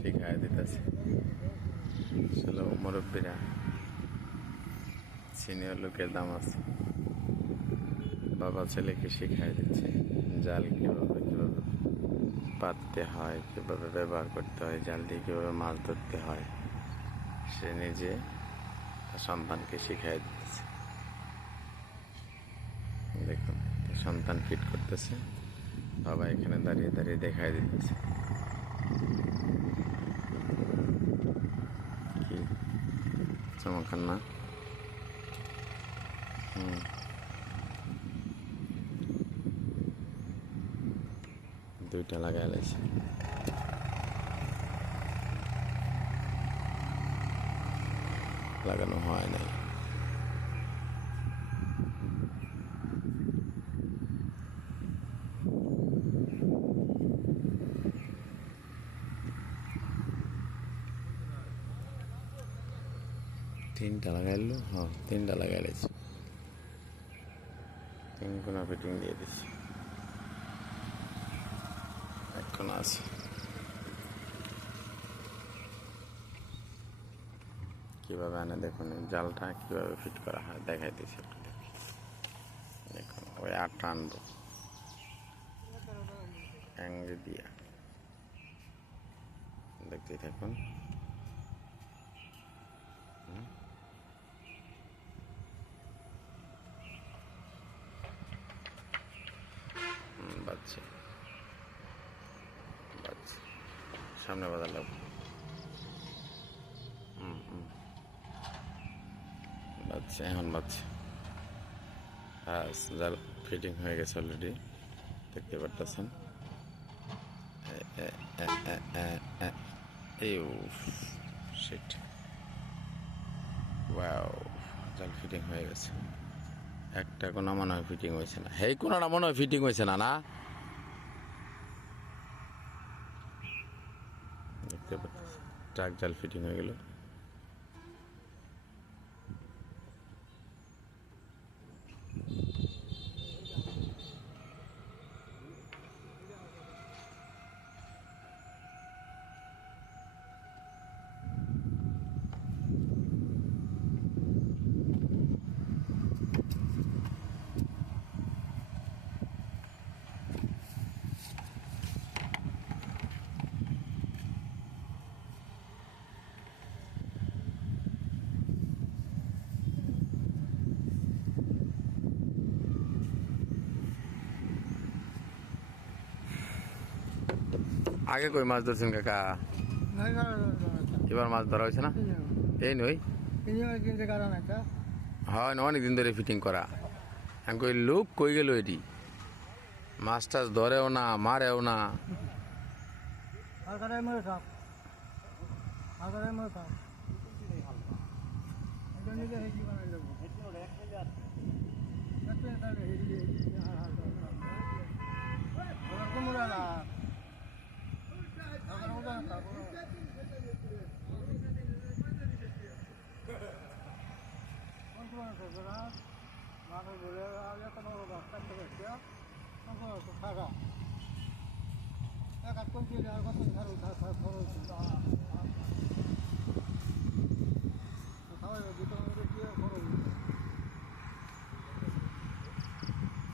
শিখাই দিতেছে। আসলে মুরব্বীরা সিনিয়র লোকের দাম আছে। বাবা ছেলেকে শিখাই দিচ্ছে জাল কীভাবে কীভাবে পাততে হয়, কীভাবে ব্যবহার করতে হয়, জাল দিয়ে কীভাবে মাছ ধরতে হয়, সে নিজে সন্তানকে শিখাই দিতেছে। দেখুন সন্তান ফিট করতেছে, বাবা এখানে দাঁড়িয়ে দাঁড়িয়ে দেখাই দিতেছে। কি চমৎকার না? দুইটা লাগাই লাইছে, লাগানো হয় নাই। তিনটা লাগাইলো, হ্যাঁ তিনটা লাগাই লাইছি, তিন কোনা ফিটিং দিয়ে দিচ্ছি, এক কোনা আছে। কীভাবে আনে দেখুন, জালটা কীভাবে ফিট করা হয় দেখাই দিচ্ছি একটু। দেখুন ওই আটটা আনবো অ্যাঙ্গি দিয়া, দেখতেই থাকুন। বাচ্চা বাচ্চা সামনে বাজার বাচ্চা, এখন বাচ্চা জাল ফিটিং হয়ে গেছে অলরেডি, দেখতে পারতেছেন। শিট, ওয়াও, জাল ফিটিং হয়ে গেছে। একটা কোনা মনে হয় ফিটিং হয়েছে না, এই কোনাটা মনে হয় ফিটিং হয়েছে না, না দেখতে পাচ্ছি ট্রাক জাল ফিটিং হয়ে গেল। আগে কই মাছ ধরছেন কাকা? এবার মাছ ধরা হয়েছে না? এই নই, হয় না, অনেকদিন ধরে ফিটিং করা। আমি কই লোক কই গেল এটি, মাছ টাছ ধরেও না, মারেও না।